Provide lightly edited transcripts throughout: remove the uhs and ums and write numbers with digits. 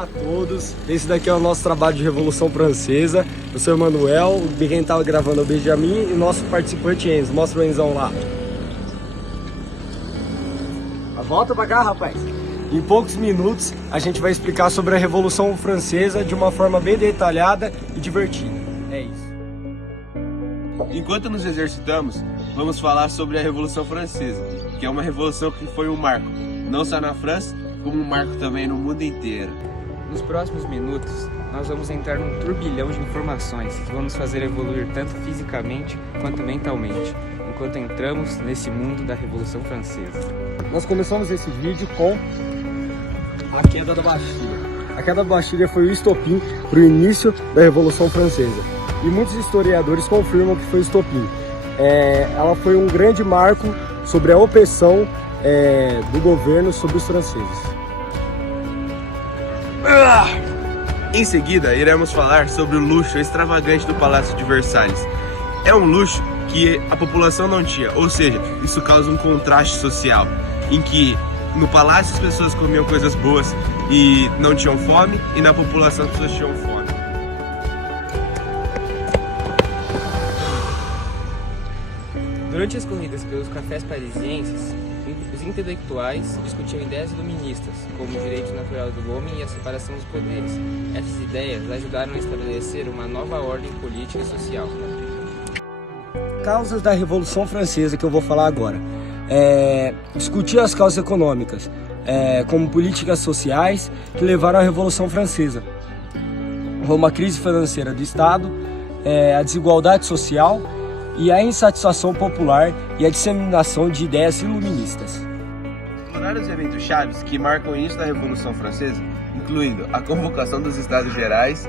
Olá a todos, esse daqui é o nosso trabalho de Revolução Francesa. Eu sou o Emanuel, quem estava gravando é o Benjamin e nosso participante Enzo. Mostra o Enzão lá. Volta pra cá, rapaz. Em poucos minutos a gente vai explicar sobre a Revolução Francesa de uma forma bem detalhada e divertida. É isso. Enquanto nos exercitamos, vamos falar sobre a Revolução Francesa, que é uma revolução que foi um marco, não só na França, como um marco também no mundo inteiro. Nos próximos minutos, nós vamos entrar num turbilhão de informações que vão nos fazer evoluir tanto fisicamente quanto mentalmente, enquanto entramos nesse mundo da Revolução Francesa. Nós começamos esse vídeo com a queda da Bastilha. A queda da Bastilha foi o estopim para o início da Revolução Francesa. E muitos historiadores confirmam que foi o estopim. Ela foi um grande marco sobre a opressão do governo sobre os franceses. Em seguida, iremos falar sobre o luxo extravagante do Palácio de Versalhes. É um luxo que a população não tinha, ou seja, isso causa um contraste social, em que no palácio as pessoas comiam coisas boas e não tinham fome, e na população as pessoas tinham fome. Durante as corridas pelos cafés parisienses, os intelectuais discutiam ideias iluministas, como o direito natural do homem e a separação dos poderes. Essas ideias ajudaram a estabelecer uma nova ordem política e social. Causas da Revolução Francesa que eu vou falar agora. Discutir as causas econômicas, como políticas sociais que levaram à Revolução Francesa. Uma crise financeira do Estado, a desigualdade social e a insatisfação popular e a disseminação de ideias iluministas. Explorar os eventos chaves que marcam o início da Revolução Francesa, incluindo a convocação dos Estados Gerais,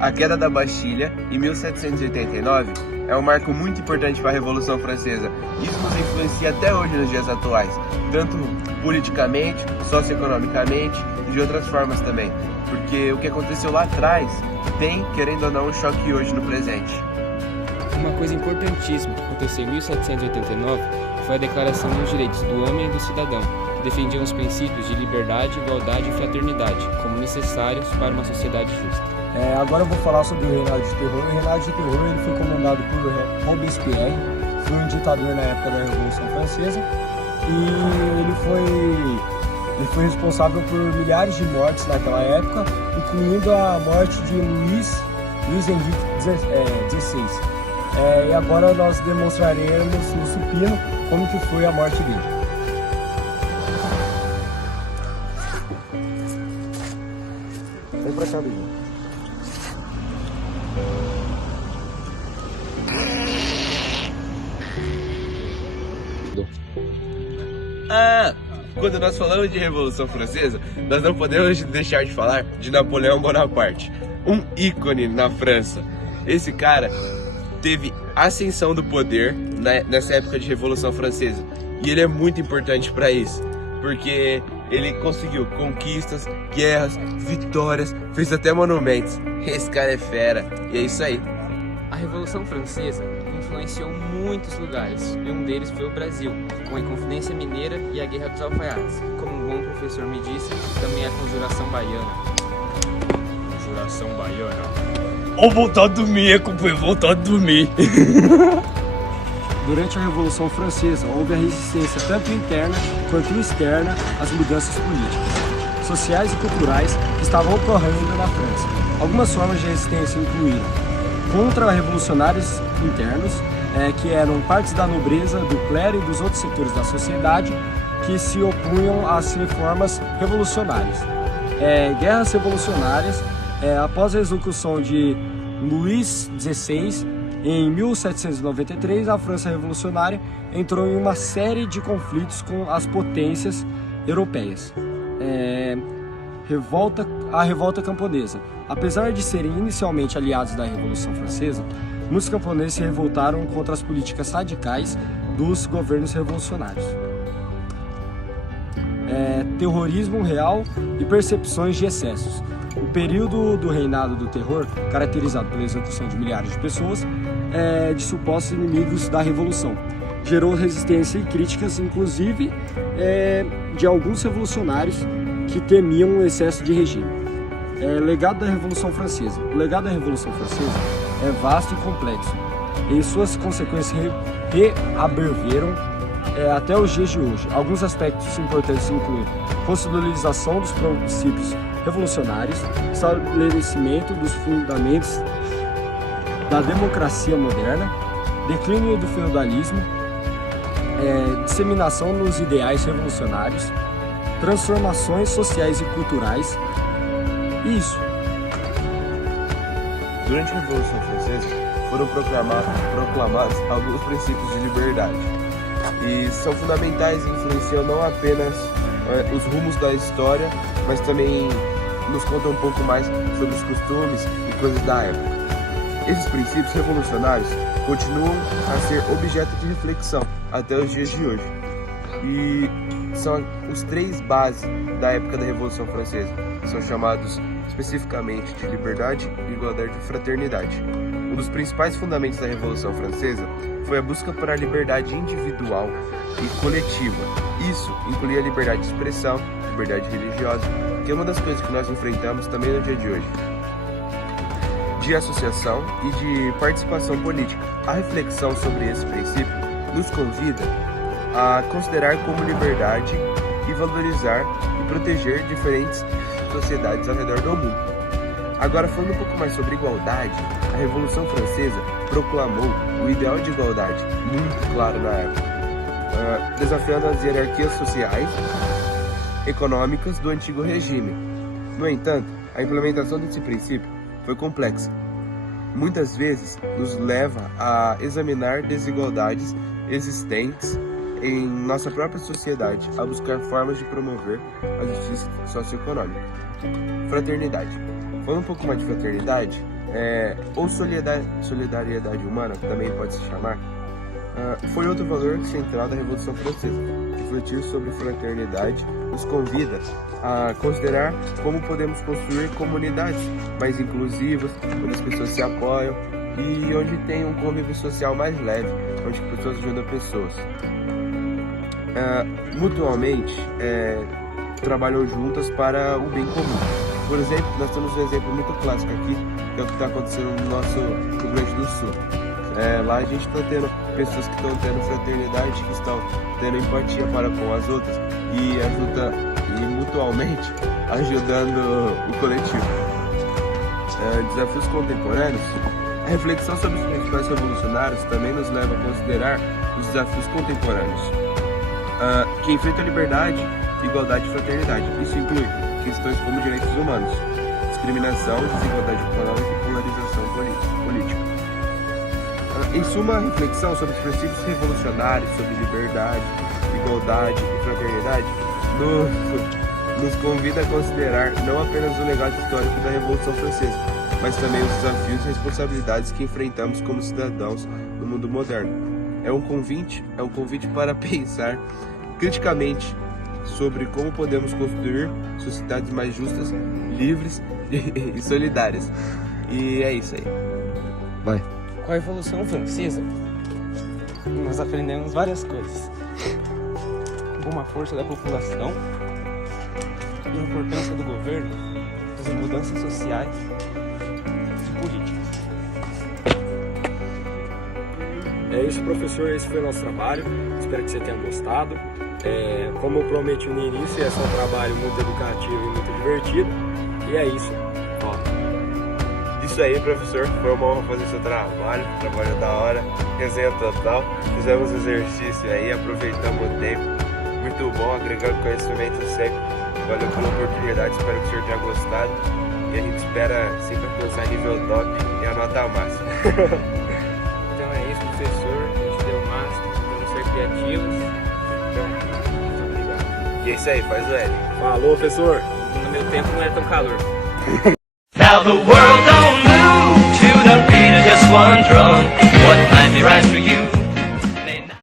a queda da Bastilha em 1789, é um marco muito importante para a Revolução Francesa. Isso nos influencia até hoje nos dias atuais, tanto politicamente, socioeconomicamente e de outras formas também, porque o que aconteceu lá atrás tem, querendo ou não, um choque hoje no presente. Uma coisa importantíssima que aconteceu em 1789 foi a Declaração dos Direitos do Homem e do Cidadão, que defendiam os princípios de liberdade, igualdade e fraternidade como necessários para uma sociedade justa. Agora eu vou falar sobre o Reinado de Terror. O Reinado de Terror ele foi comandado por Robespierre, foi um ditador na época da Revolução Francesa e ele foi responsável por milhares de mortes naquela época, incluindo a morte de Luís Henrique XVI. E agora nós demonstraremos no supino como que foi a morte dele. Vem pra cá, Benjamin. Quando nós falamos de Revolução Francesa, nós não podemos deixar de falar de Napoleão Bonaparte, um ícone na França. Esse cara teve ascensão do poder nessa época de Revolução Francesa, e ele é muito importante para isso, porque ele conseguiu conquistas, guerras, vitórias, fez até monumentos. Esse cara é fera, e é isso aí. A Revolução Francesa influenciou muitos lugares, e um deles foi o Brasil, com a Inconfidência Mineira e a Guerra dos Alfaiates. Como um bom professor me disse, também a Conjuração Baiana. Conjuração Baiana. Ou voltar a dormir, companheiro, voltar a dormir. Durante a Revolução Francesa, houve a resistência tanto interna quanto externa às mudanças políticas, sociais e culturais que estavam ocorrendo na França. Algumas formas de resistência incluíram contra-revolucionários internos, que eram partes da nobreza, do clero e dos outros setores da sociedade que se opunham às reformas revolucionárias. Guerras revolucionárias. Após a execução de Luís XVI, em 1793, a França revolucionária entrou em uma série de conflitos com as potências europeias. A revolta camponesa. Apesar de serem inicialmente aliados da Revolução Francesa, muitos camponeses se revoltaram contra as políticas radicais dos governos revolucionários. Terrorismo real e percepções de excessos. O período do reinado do terror, caracterizado pela execução de milhares de pessoas, de supostos inimigos da Revolução, gerou resistência e críticas, inclusive de alguns revolucionários que temiam o excesso de regime. Legado da Revolução Francesa. O legado da Revolução Francesa é vasto e complexo, e suas consequências reabreveram até os dias de hoje. Alguns aspectos importantes incluem consolidação dos princípios revolucionários, estabelecimento dos fundamentos da democracia moderna, declínio do feudalismo, disseminação dos ideais revolucionários, transformações sociais e culturais. Isso. Durante a Revolução Francesa foram proclamados alguns princípios de liberdade e são fundamentais e influenciam não apenas os rumos da história, mas também nos contam um pouco mais sobre os costumes e coisas da época. Esses princípios revolucionários continuam a ser objeto de reflexão até os dias de hoje e são os três bases da época da Revolução Francesa. São chamados especificamente de liberdade, igualdade e fraternidade. Um dos principais fundamentos da Revolução Francesa foi a busca por a liberdade individual e coletiva. Isso incluía a liberdade de expressão, liberdade religiosa, que é uma das coisas que nós enfrentamos também no dia de hoje, de associação e de participação política. A reflexão sobre esse princípio nos convida a considerar como liberdade e valorizar e proteger diferentes sociedades ao redor do mundo. Agora, falando um pouco mais sobre igualdade, a Revolução Francesa proclamou o ideal de igualdade muito claro na época, desafiando as hierarquias sociais, econômicas do antigo regime. No entanto, a implementação desse princípio foi complexa. Muitas vezes nos leva a examinar desigualdades existentes em nossa própria sociedade, a buscar formas de promover a justiça socioeconômica. Fraternidade. Falando um pouco mais de fraternidade, ou solidariedade humana, também pode se chamar, foi outro valor central da Revolução Francesa. Refletir sobre fraternidade nos convida a considerar como podemos construir comunidades mais inclusivas, onde as pessoas se apoiam e onde tem um convívio social mais leve, onde pessoas ajudam pessoas. Mutualmente trabalham juntas para o bem comum. Por exemplo, nós temos um exemplo muito clássico aqui, que é o que está acontecendo no nosso Rio Grande do Sul. Lá a gente está tendo pessoas que estão tendo fraternidade, que estão tendo empatia para com as outras e mutualmente ajudando o coletivo. Desafios contemporâneos. A reflexão sobre os principais revolucionários também nos leva a considerar os desafios contemporâneos, que enfrentam a liberdade, igualdade e fraternidade. Isso inclui questões como direitos humanos, discriminação, desigualdade econômica e polarização política. Em suma, a reflexão sobre os princípios revolucionários, sobre liberdade, igualdade e fraternidade, nos convida a considerar não apenas o legado histórico da Revolução Francesa, mas também os desafios e responsabilidades que enfrentamos como cidadãos no mundo moderno. É um convite para pensar criticamente sobre como podemos construir sociedades mais justas, livres e solidárias. E é isso aí. Vai. Com a Revolução Francesa, nós aprendemos várias coisas, como a força da população e a importância do governo, das mudanças sociais e políticas. É isso, professor. Esse foi o nosso trabalho. Espero que você tenha gostado. Como eu prometi no início, esse é um trabalho muito educativo e muito divertido. E é isso. Isso aí, professor. Foi uma honra fazer seu trabalho da hora, resenha total. Fizemos exercício aí, aproveitamos o tempo. Muito bom, agregando conhecimento sempre. Valeu pela oportunidade, espero que o senhor tenha gostado. E a gente espera sempre alcançar nível top e a nota máxima. Então é isso, professor. A gente deu o máximo, vamos ser criativos. Então, muito obrigado. E é isso aí, faz o L. Falou, professor. No meu tempo não era tão calor. Now the world